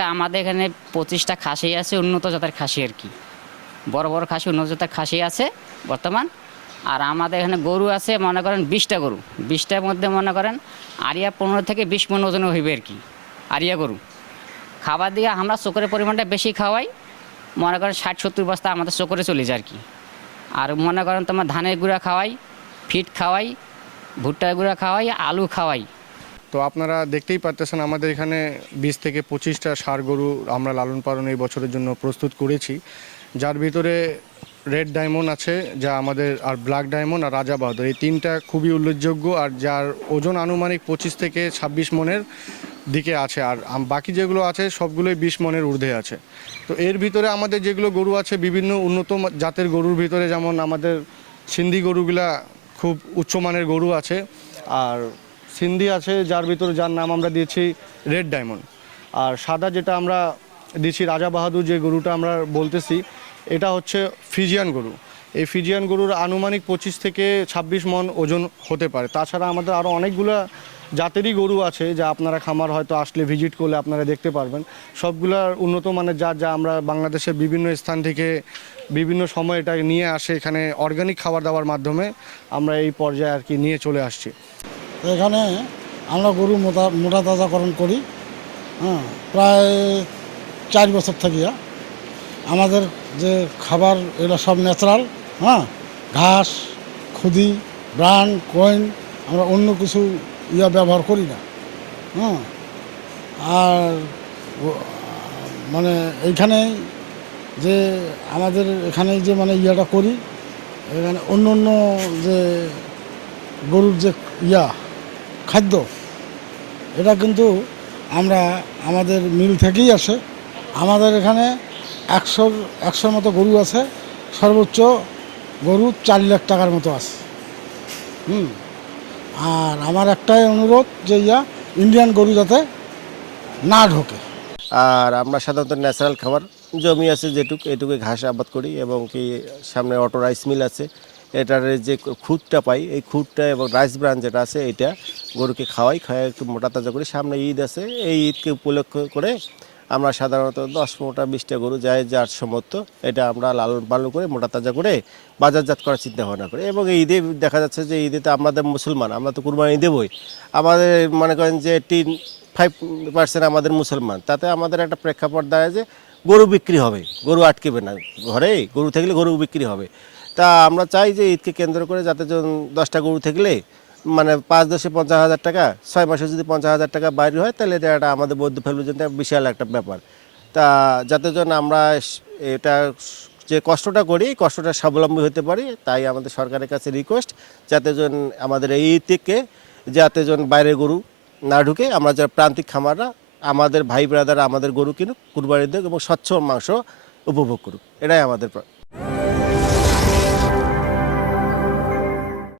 আমাদের এখানে পঁচিশটা খাসি আছে, উন্নত জাতের খাসি আর কি। বড় বড় খাসি, উন্নত জাতের খাসি আছে বর্তমান। আর আমাদের এখানে গরু আছে, মনে করেন বিশটা গরু। বিশটার মধ্যে মনে করেন আরিয়া পনেরো থেকে বিশ মন ওজন হইবে আর কি, আরিয়া গরু। খাবার দিয়ে আমরা চোখের পরিমাণটা বেশি খাওয়াই, মনে করেন ষাট সত্তর বস্তা আমাদের চোখরে চলে যায় আর কি। আর মনে করেন তোমার ধানের গুঁড়া খাওয়াই, ফিট খাওয়াই, ভুট্টার গুঁড়া খাওয়াই, আলু খাওয়াই। তো আপনারা দেখতেই পারতেছেন আমাদের এখানে বিশ থেকে পঁচিশটা ষাঁড় গরু আমরা লালন পালন এই বছরের জন্য প্রস্তুত করেছি। যার ভিতরে রেড ডায়মন্ড আছে, যা আমাদের, আর ব্ল্যাক ডায়মন্ড আর রাজা বাহাদুর। এই তিনটা খুবই উল্লেখযোগ্য আর যার ওজন আনুমানিক পঁচিশ থেকে ছাব্বিশ মনের দিকে আছে। আর বাকি যেগুলো আছে, সবগুলোই বিশ মনের ঊর্ধ্বে আছে। তো এর ভিতরে আমাদের যেগুলো গরু আছে, বিভিন্ন উন্নত জাতের গরুর ভিতরে যেমন আমাদের সিন্ধি গরুগুলা খুব উচ্চমানের গরু আছে। আর সিন্ধি আছে, যার ভিতরে যার নাম আমরা দিয়েছি রেড ডায়মন্ড আর সাদা যেটা আমরা দিয়েছি রাজা বাহাদুর যে গরুটা আমরা বলতেছি, এটা হচ্ছে ফিজিয়ান গরু। এই ফিজিয়ান গরুর আনুমানিক পঁচিশ থেকে ছাব্বিশ মন ওজন হতে পারে। তাছাড়া আমাদের আরও অনেকগুলা জাতেরই গরু আছে, যা আপনারা খামার হয়তো আসলে ভিজিট করলে আপনারা দেখতে পারবেন। সবগুলার উন্নত মানের জাত যা আমরা বাংলাদেশের বিভিন্ন স্থান থেকে বিভিন্ন সময় এটা নিয়ে আসে, এখানে অর্গানিক খাবার দাবার মাধ্যমে আমরা এই পর্যায়ে আর কি নিয়ে চলে আসছি। এখানে আমরা গরু মোটা মোটা তাজাকরণ করি হ্যাঁ প্রায় চার বছর থাকিয়া। আমাদের যে খাবার, এগুলো সব ন্যাচারাল হ্যাঁ ঘাস, খুদি ব্রান কয়েন আমরা অন্য কিছু ইয়া ব্যবহার করি না হ্যাঁ। আর মানে এইখানে যে আমাদের এখানে যে মানে ইয়েটা করি, এখানে অন্য অন্য যে গরুর যে ইয়া খাদ্য, এটা কিন্তু আমরা, আমাদের মিল থেকেই আসে। আমাদের এখানে একশোর একশোর মতো গরু আছে, সর্বোচ্চ গরু চার লাখ টাকার মতো আছে। হুম, আর আমার একটাই অনুরোধ যে ইয়া ইন্ডিয়ান গরু যাতে না ঢোকে। আর আমরা সাধারণত ন্যাচারাল খাবার জমি আছে যেটুক এটুকু ঘাস আবাদ করি এবং কি সামনে অটো রাইস মিল আছে। এটার যে খুদটা পাই, এই খুদটা এবং রাইস ব্রান যেটা আছে এটা গরুকে খাওয়াই খাওয়াই একটু মোটা তাজা করি সামনে ঈদ আছে, এই ঈদকে উপলক্ষ করে আমরা সাধারণত দশ মোটা বিশটা গরু যায় যার সমর্থ, এটা আমরা লালন পালন করে মোটা তাজা করে বাজারজাত করার চিন্তা ভাবনা করি। এবং ঈদে দেখা যাচ্ছে যে ঈদে তো আমাদের মুসলমান, আমরা তো কুরবানি দেবই আমাদের মনে করেন যে টিন ফাইভ পার্সেন্ট আমাদের মুসলমান, তাতে আমাদের একটা প্রেক্ষাপট দাঁড়ায় যে গরু বিক্রি হবে, গরু আটকেবে না, ঘরে গরু থাকলে গরু বিক্রি হবে। তা আমরা চাই যে ঈদকে কেন্দ্র করে যাতে দশটা গরু থাকলে মানে পাঁচ দশে পঞ্চাশ হাজার টাকা, ছয় মাসে যদি পঞ্চাশ হাজার টাকা বাইরে হয়, তাহলে এটা একটা আমাদের বৌদ্ধ ফ্যামিলির জন্য বিশাল একটা ব্যাপার। তা যাতে জন আমরা এটা যে কষ্টটা করি, কষ্টটা স্বাবলম্বী হতে পারি, তাই আমাদের সরকারের কাছে রিকোয়েস্ট যাতে জন আমাদের এই ঈদ থেকে যাতে জন বাইরে গরু না ঢুকে, আমরা যারা প্রান্তিক খামাররা, আমাদের ভাই ব্রাদার আমাদের গরু কিনুক, কুরবানি দেখ এবং স্বচ্ছ মাংস উপভোগ করুক। এটাই আমাদের